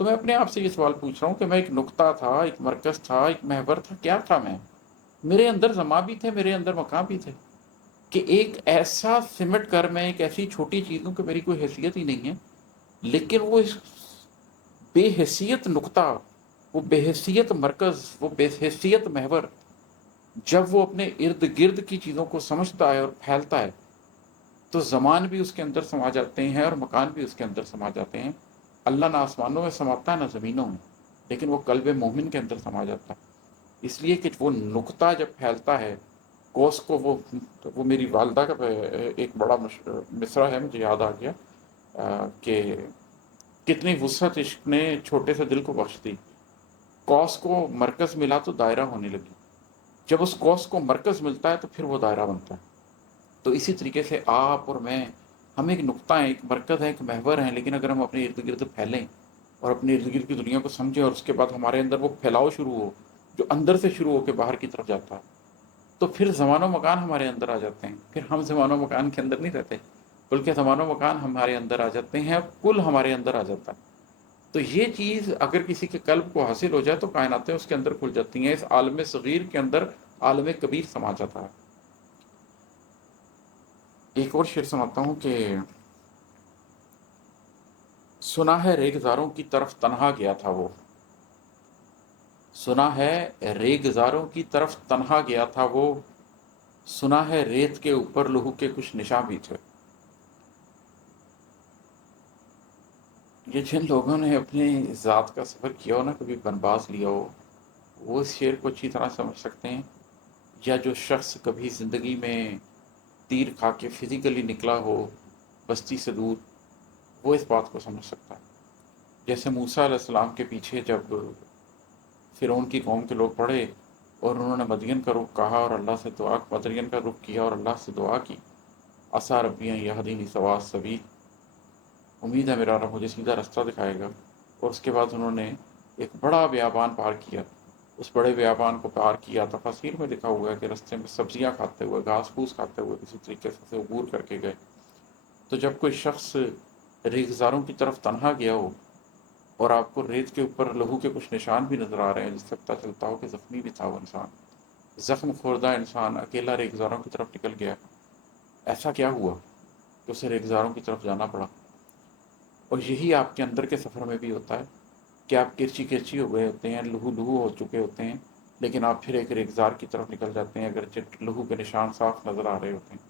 تو میں اپنے آپ سے یہ سوال پوچھ رہا ہوں کہ میں ایک نقطہ تھا، ایک مرکز تھا، ایک محور تھا، کیا تھا میں؟ میرے اندر زماں بھی تھے، میرے اندر مقام بھی تھے، کہ ایک ایسا سمٹ کر میں ایک ایسی چھوٹی چیز ہوں کہ میری کوئی حیثیت ہی نہیں ہے، لیکن وہ اس بے حیثیت نقطہ، وہ بے حیثیت مرکز، وہ بے حیثیت محور، جب وہ اپنے ارد گرد کی چیزوں کو سمجھتا ہے اور پھیلتا ہے تو زمان بھی اس کے اندر سما جاتے ہیں اور مکان بھی اس کے اندر سما جاتے ہیں۔ اللہ نہ آسمانوں میں سماتا ہے نہ زمینوں میں، لیکن وہ قلب مومن کے اندر سما جاتا ہے۔ اس لیے کہ وہ نقطہ جب پھیلتا ہے، کوس کو وہ میری والدہ کا ایک بڑا مصرع ہے، مجھے یاد آ گیا کہ کتنی وسعت عشق نے چھوٹے سے دل کو بخش دی، کوس کو مرکز ملا تو دائرہ ہونے لگی، جب اس کوس کو مرکز ملتا ہے تو پھر وہ دائرہ بنتا ہے۔ تو اسی طریقے سے آپ اور میں، ہم ایک نقطہ ہیں، ایک مرکز ہیں، ایک محور ہیں، لیکن اگر ہم اپنے ارد گرد پھیلیں اور اپنے ارد گرد کی دنیا کو سمجھیں اور اس کے بعد ہمارے اندر وہ پھیلاؤ شروع ہو جو اندر سے شروع ہو کے باہر کی طرف جاتا ہے، تو پھر زمان و مکان ہمارے اندر آ جاتے ہیں۔ پھر ہم زمان و مکان کے اندر نہیں رہتے، بلکہ زمان و مکان ہمارے اندر آ جاتے ہیں، کل ہمارے اندر آ جاتا ہے۔ تو یہ چیز اگر کسی کے قلب کو حاصل ہو جائے تو کائناتیں اس کے اندر کھل جاتی ہیں، اس عالم صغیر کے اندر عالم کبیر سما جاتا ہے۔ ایک اور شعر سناتا ہوں کہ سنا ہے ریگزاروں کی طرف تنہا گیا تھا وہ، سنا ہے ریگزاروں کی طرف تنہا گیا تھا وہ، سنا ہے ریت کے اوپر لہو کے کچھ نشاں بھی تھے۔ یہ جن لوگوں نے اپنی ذات کا سفر کیا ہو نا، کبھی بنواس لیا ہو، وہ اس شعر کو اچھی طرح سمجھ سکتے ہیں، یا جو شخص کبھی زندگی میں تیر کھا کے فزیکلی نکلا ہو بستی سے دور، وہ اس بات کو سمجھ سکتا ہے۔ جیسے موسیٰ علیہ السلام کے پیچھے جب فرعون کی قوم کے لوگ پڑھے اور انہوں نے مدین کا رخ کہا اور اللہ سے مدین کا رخ کیا اور اللہ سے دعا کی، عسیٰ ربی ان یہدینی سواء السبیل، امید ہے میرا رب مجھے سیدھا رستہ دکھائے گا۔ اور اس کے بعد انہوں نے ایک بڑا بیابان پار کیا، اس بڑے بیابان کو پار کیا، تفاسیر میں لکھا ہوا ہے کہ رستے میں سبزیاں کھاتے ہوئے، گھاس پھوس کھاتے ہوئے کسی طریقے سے عبور کر کے گئے۔ تو جب کوئی شخص ریگزاروں کی طرف تنہا گیا ہو اور آپ کو ریت کے اوپر لہو کے کچھ نشان بھی نظر آ رہے ہیں، جس سے پتہ چلتا ہو کہ زخمی بھی تھا وہ انسان، زخم خوردہ انسان اکیلا ریگزاروں کی طرف نکل گیا، ایسا کیا ہوا کہ اسے ریگزاروں کی طرف جانا پڑا؟ اور یہی آپ کے اندر کے سفر میں بھی ہوتا ہے کہ آپ کرچی کرچی ہو گئے ہوتے ہیں، لہو لہو ہو چکے ہوتے ہیں، لیکن آپ پھر ایک ریگزار کی طرف نکل جاتے ہیں، اگرچہ لہو کے نشان صاف نظر آ رہے ہوتے ہیں۔